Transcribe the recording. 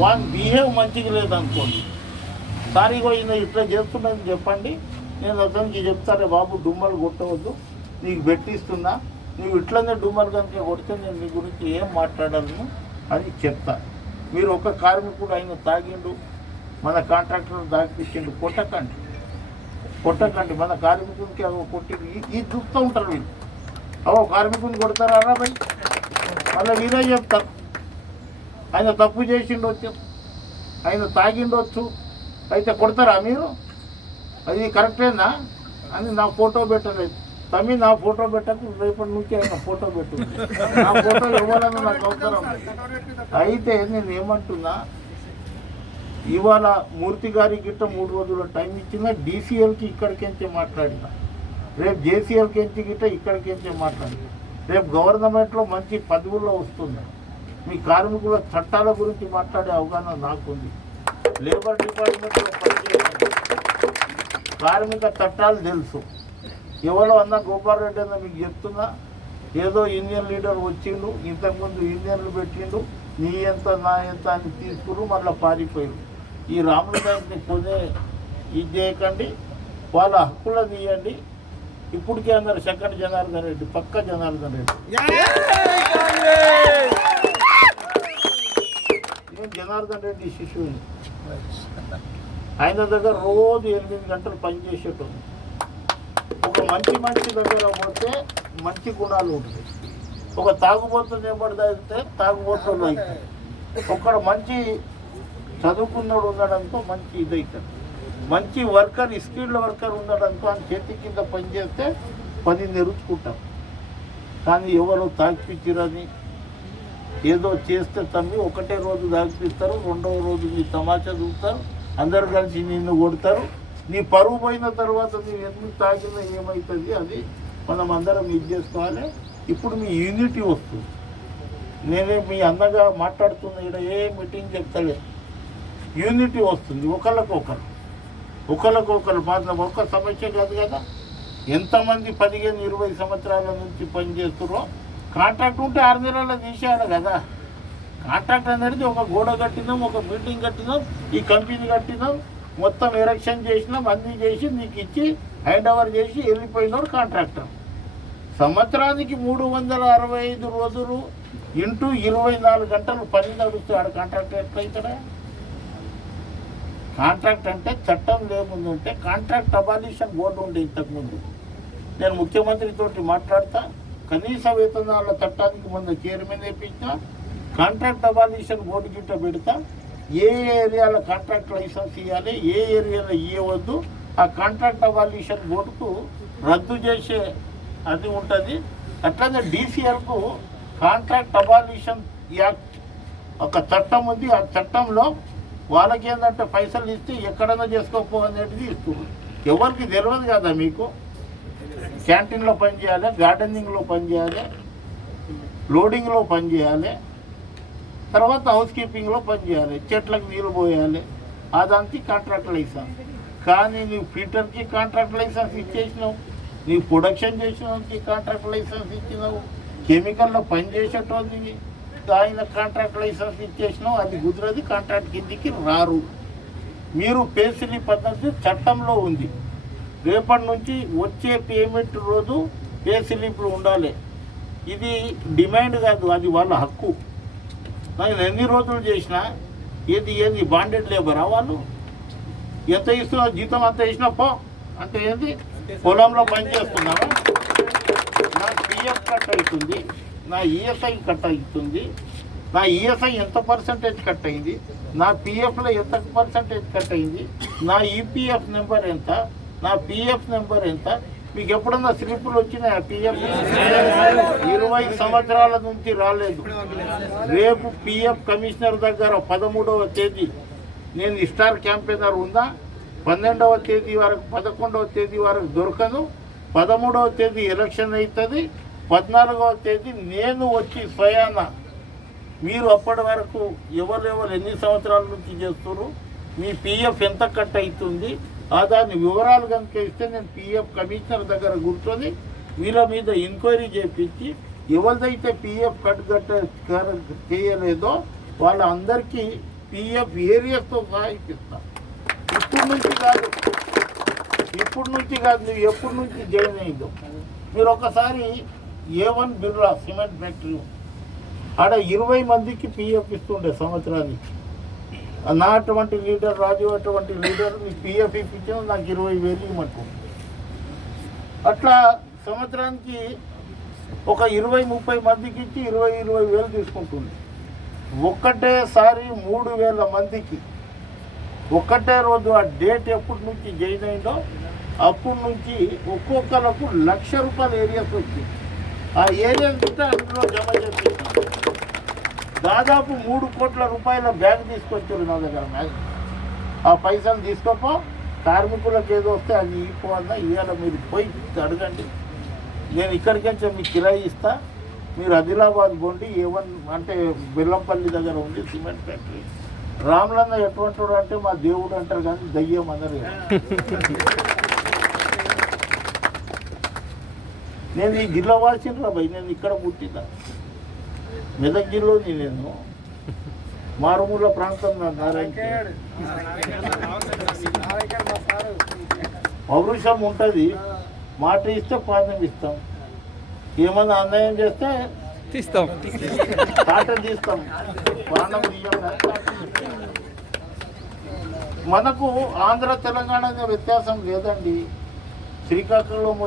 వాని బిహేవ్ మంచిగా లేదనుకోండి, సార్ ఇగో ఈయన ఇట్లా చేస్తున్నది చెప్పండి, నేను అతనికి చెప్తారే బాబు డుమ్మలు కొట్టవద్దు, నీకు పెట్టిస్తున్నా, నువ్వు ఇట్లనే డుమ్మలు కనుక కొడితే నేను నీ గురించి ఏం మాట్లాడను అని చెప్తా. మీరు ఒక కార్మికుడు ఆయన తాగిండు, మన కాంట్రాక్టర్ దాగిపించిండు, కొట్టకండి. మన కార్మికుడికి అవి కొట్టి ఈ చూస్తూ ఉంటారు వీళ్ళు. అవో కార్మికుని కొడతారా భయ్, మళ్ళీ వీరే చెప్తారు ఆయన తప్పు చేసిండొచ్చు, ఆయన తాగిండొచ్చు, అయితే కొడతారా మీరు? అది కరెక్టేనా అని నా ఫోటో పెట్టలేదు. తమ్మి నా ఫోటో పెట్టకు, రేపటి నుంచి ఆయన ఫోటో పెట్టు, నా ఫోటో ఇవ్వాలని నాకు అవసరం. అయితే నేను ఏమంటున్నా, ఇవాళ మూర్తి గారికి గిట్ట 3 రోజుల టైం ఇచ్చిన, డీసీఎల్కి ఇక్కడికించే మాట్లాడిన, రేపు జేసీఎల్కించి గిట్ట ఇక్కడికించే మాట్లాడిన, రేపు గవర్నమెంట్లో మంచి పదవుల్లో వస్తుంది. మీ కార్మికుల చట్టాల గురించి మాట్లాడే అవగాహన నాకుంది. లేబర్ డిపార్ట్మెంట్లో పనిచేయాలి, కార్మిక చట్టాలు తెలుసు. ఎవరో అన్న గోపాల్ రెడ్డి అన్న మీకు చెప్తున్నా, ఏదో యూనియన్ లీడర్ వచ్చిండు, ఇంతకుముందు యూనియన్లు పెట్టిండు, నీ ఎంత నా ఎంత అని తీసుకురు, మళ్ళీ పారిపోయారు. ఈ రాముల గారిని కొనే ఇది చేయకండి, వాళ్ళ హక్కులను ఇవ్వండి. ఇప్పటికే అన్నారు శంకర్ జనార్దన్ రెడ్డి, పక్క జనార్దన్ రెడ్డి. నేను జనార్దన్ రెడ్డి శిశువుని, ఆయన దగ్గర రోజు 8 గంటలు పనిచేసేటోళ్ళు. ఒక మంచి దగ్గర పోతే మంచి గుణాలు ఉంటాయి, ఒక తాగుబోతుని ఏమడి తాగితే తాగుబోతులు అవుతాయి. ఒక్కడ మంచి చదువుకున్నాడు ఉండడంతో మంచి ఇది అవుతుంది. మంచి వర్కర్, స్కిల్డ్ వర్కర్ ఉండడంతో ఆయన చేతి కింద పనిచేస్తే 10 నెరుచుకుంటాం. కానీ ఎవరు తాగిపించిరని ఏదో చేస్తే తమ్మి ఒకటే రోజు తాగిపిస్తారు, 2వ రోజు నీ తమాషా చూస్తారు, అందరు కలిసి నిన్ను కొడతారు. నీ పరువు పోయిన తర్వాత నువ్వు ఎందుకు తాగినా ఏమవుతుంది, అది మనం అందరం ఇది చేసుకోవాలి. ఇప్పుడు మీ యూనిటీ వస్తుంది. నేనే మీ అన్నగా మాట్లాడుతున్న ఇక్కడ ఏ మీటింగ్ చెప్తాలే, యూనిటీ వస్తుంది. ఒకళ్ళకొకరు మాత్రం ఒక్క సమస్య కాదు కదా. ఎంతమంది 15-20 సంవత్సరాల నుంచి పనిచేస్తున్నారో, కాంట్రాక్ట్ ఉంటే 6 నెలల్లో తీసేయాలి కదా. కాంట్రాక్ట్ అనేది ఒక గోడ కట్టినాం, ఒక బిల్డింగ్ కట్టినాం, ఈ కంపెనీ కట్టినాం, మొత్తం ఎరెక్షన్ చేసినాం, అన్నీ చేసి నీకు ఇచ్చి హ్యాండ్ ఓవర్ చేసి వెళ్ళిపోయినాడు కాంట్రాక్టర్. సంవత్సరానికి 365 రోజులు ఇంటూ 24 గంటలు పని నడుస్తాడు కాంట్రాక్టర్. ఎట్లయితాడా? కాంట్రాక్ట్ అంటే చట్టం లేముందంటే కాంట్రాక్ట్ అబాలిషన్ బోర్డు ఉండే ఇంతకుముందు. నేను ముఖ్యమంత్రితోటి మాట్లాడతా, కనీస వేతనాల చట్టానికి మొన్న చైర్మన్ వేయించిన, కాంట్రాక్ట్ అబాలిషన్ బోర్డు గిట్ట పెడతా, ఏ ఏరియాలో కాంట్రాక్ట్ లైసెన్స్ ఇవ్వాలి, ఏ ఏరియాలో ఇవ్వవద్దు, ఆ కాంట్రాక్ట్ అబాలిషన్ బోర్డుకు రద్దు చేసే అది ఉంటుంది. అట్లనే డీసీఎల్కు కాంట్రాక్ట్ అబాలిషన్ యాక్ట్ ఒక చట్టం ఉంది. ఆ చట్టంలో వాళ్ళకి ఏంటంటే పైసలు ఇస్తే ఎక్కడైనా చేసుకోపో అనేది ఇస్తుంది. ఎవరికి తెలియదు కదా. మీకు క్యాంటీన్లో పనిచేయాలి, గార్డెనింగ్లో పనిచేయాలి, లోడింగ్లో పనిచేయాలి, తర్వాత హౌస్ కీపింగ్లో పనిచేయాలి, చెట్లకు నీళ్ళు పోయాలి, అదానికి కాంట్రాక్ట్ లైసెన్స్. కానీ నువ్వు ఫిల్టర్కి కాంట్రాక్ట్ లైసెన్స్ ఇచ్చేసినావు, నీవు ప్రొడక్షన్ చేసినకి కాంట్రాక్ట్ లైసెన్స్ ఇచ్చినావు, కెమికల్లో పనిచేసేటోది ఆయన కాంట్రాక్ట్ లైసెన్స్ ఇచ్చేసినావు, అది కుదరది, కాంట్రాక్ట్ కిందికి రారు. మీరు పేసిలి పద్ధతి చట్టంలో ఉంది. రేపటి నుంచి వచ్చే పేమెంట్ రోజు పే స్లిప్లు ఉండాలి. ఇది డిమాండ్ కాదు, అది వాళ్ళ హక్కు. నేను ఎన్ని రోజులు చేసినా ఏది బాండెడ్ లేబరా వాళ్ళు ఎంత ఇస్తున్నావు, జీతం అంత ఇచ్చినా పో అంటే ఏంది, పొలంలో పని చేస్తున్నావా? నా పిఎఫ్ కట్ అవుతుంది, నా ఈఎస్ఐ కట్ అవుతుంది, నా ఈఎస్ఐ ఎంత పర్సంటేజ్ కట్ అయింది, నా పిఎఫ్లో ఎంత పర్సంటేజ్ కట్ అయింది, నా ఈపీఎఫ్ నెంబర్ ఎంత, నా పిఎఫ్ నెంబర్ ఎంత, మీకు ఎప్పుడన్నా స్లిప్పులు వచ్చినాయి? పిఎఫ్ 20 సంవత్సరాల నుంచి రాలేదు. రేపు పిఎఫ్ కమిషనర్ దగ్గర 13వ తేదీ నేను స్టార్ క్యాంపెయినర్ ఉందా, 12వ తేదీ వరకు 11వ తేదీ వరకు దొరకను, 13వ తేదీ ఎలక్షన్ అవుతుంది, 14వ తేదీ నేను వచ్చి స్వయాన మీరు అప్పటి వరకు ఎవరెవరు ఎన్ని సంవత్సరాల నుంచి చేస్తున్నారు, మీ పిఎఫ్ ఎంత కట్ అవుతుంది, దాని వివరాలు కనుక ఇస్తే నేను పిఎఫ్ కమిషనర్ దగ్గర కూర్చొని వీళ్ళ మీద ఎంక్వైరీ చేయించి ఎవరిదైతే పిఎఫ్ కట్ చేయలేదో వాళ్ళందరికీ పిఎఫ్ ఏరియాస్తో సహా ఇప్పిస్తాం. ఇప్పుడు నుంచి కాదు నువ్వు ఎప్పటి నుంచి జాయిన్ అయ్యిందో. మీరు ఒకసారి A1 బిర్లా సిమెంట్ ఫ్యాక్టరీ ఆడ 20 మందికి పిఎఫ్ ఇస్తుండే సంవత్సరానికి. నా అటువంటి లీడర్, రాజు అటువంటి లీడర్ నీకు పిఎఫ్ ఇప్పించిన నాకు 20,000 ఇవ్వమంటుంది. అట్లా సంవత్సరానికి ఒక 20-30 మందికి ఇచ్చి 20,000 తీసుకుంటుంది. ఒక్కటేసారి 3,000 మందికి ఒక్కటే రోజు ఆ డేట్ ఎప్పటి నుంచి జాయిన్ అయిందో అప్పటి నుంచి ఒక్కొక్కరికి ₹1,00,000 ఏరియాస్ వచ్చింది. ఆ ఏరియాస్ ఉంటే అందులో జమ చేస్తున్నాం. దాదాపు 3 కోట్ల రూపాయల బ్యాగ్ తీసుకొచ్చారు నా దగ్గర. ఆ పైసలు తీసుకోపో, కార్మికులకు ఏదో వస్తే అది ఇవ్వన్నా ఇవాళ మీరు పోయి అడగండి. నేను ఇక్కడికించే మీకు కిరాయి ఇస్తా. మీరు ఆదిలాబాద్ పోండి. A1 అంటే బెల్లంపల్లి దగ్గర ఉంది సిమెంట్ ఫ్యాక్టరీ. రాములన్న ఎటువంటి అంటే మా దేవుడు అంటారు కానీ దయ్యం అందరు. నేను ఈ జిల్లా వాల్సిన భయ్, నేను ఇక్కడ పుట్టిన మెదక్ జిల్లాని. నేను మారుమూల ప్రాంతం నా నారాయణ. పౌరుషం ఉంటుంది. మాట ఇస్తే పాదం ఇస్తాం. ఏమన్నా అన్యాయం చేస్తే తీస్తాం, తాట తీస్తాం, ప్రాణం తీయం. మనకు ఆంధ్ర తెలంగాణ వ్యత్యాసం లేదండి. శ్రీకాకుళం